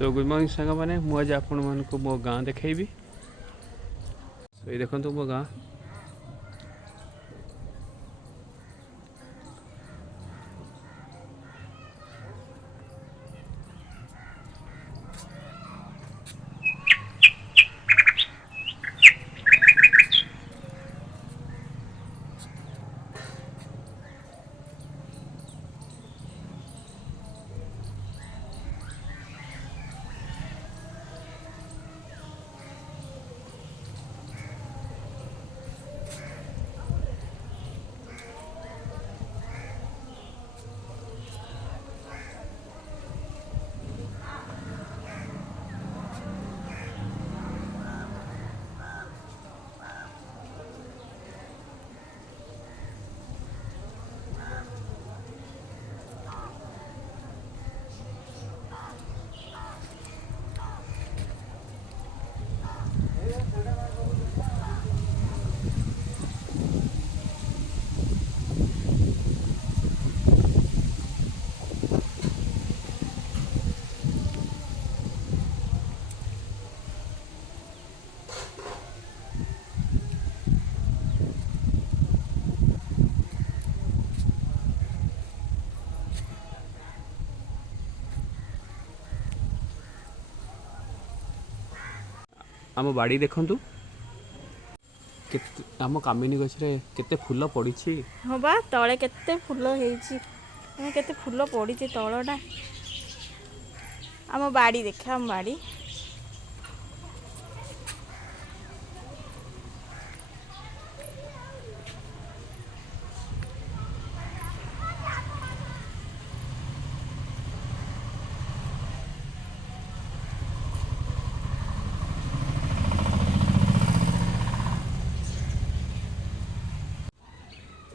So good morning सांग मैंने मुझे आपण मानक मो गाँ देखी। सो ये देखो मो गाँ आम बाड़ी देखु आम कामिनी गछरे केते फूल पड़ी। हाँ बा तले केते फूल होइछि केते फूल पड़ी तलटा आम बाड़ी देखा आम बाड़ी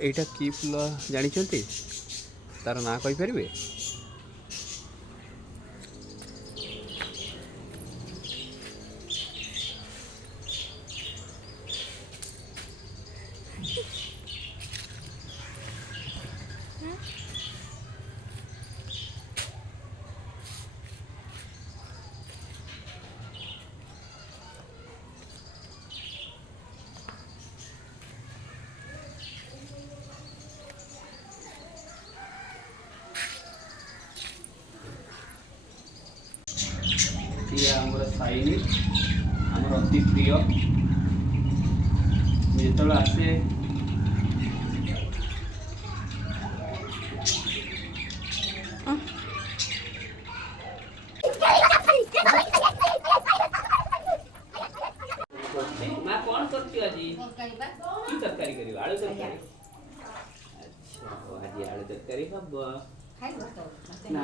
एटा की फूल जानी तार ना कहि परिबे। साइनी आम अति प्रिय जो आसे कौन तरकारी आलू तरकारी। अच्छा आज आलू तरकारी हम ना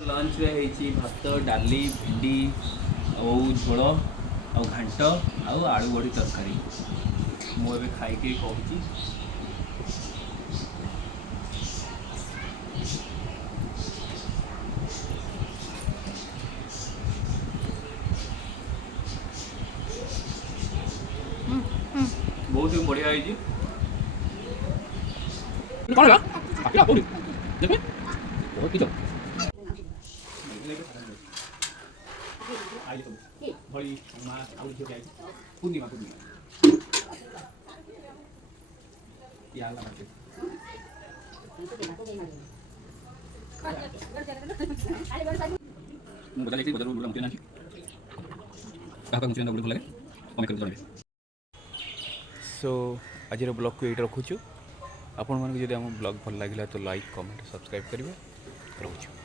लंच रे भात डाली भिंडी और झोल आ घांट आलू बड़ी तरकारी मुझे खाई कहूँ। बहुत ही बढ़िया है कौन है आके बोल देखो बहुत किलो आई तो भली मा आउ जो गई पूर्णिमा या ला बात मुझे लेके बदल बोल मुझे ना कहां मुझे ना बोल लगे कमेंट कर दो। सो आज ब्लॉग को ये रखुचु। आपण मानक जदि आम ब्लॉग भल लगे तो लाइक कमेंट सब्सक्राइब करेंगे। रखुचु।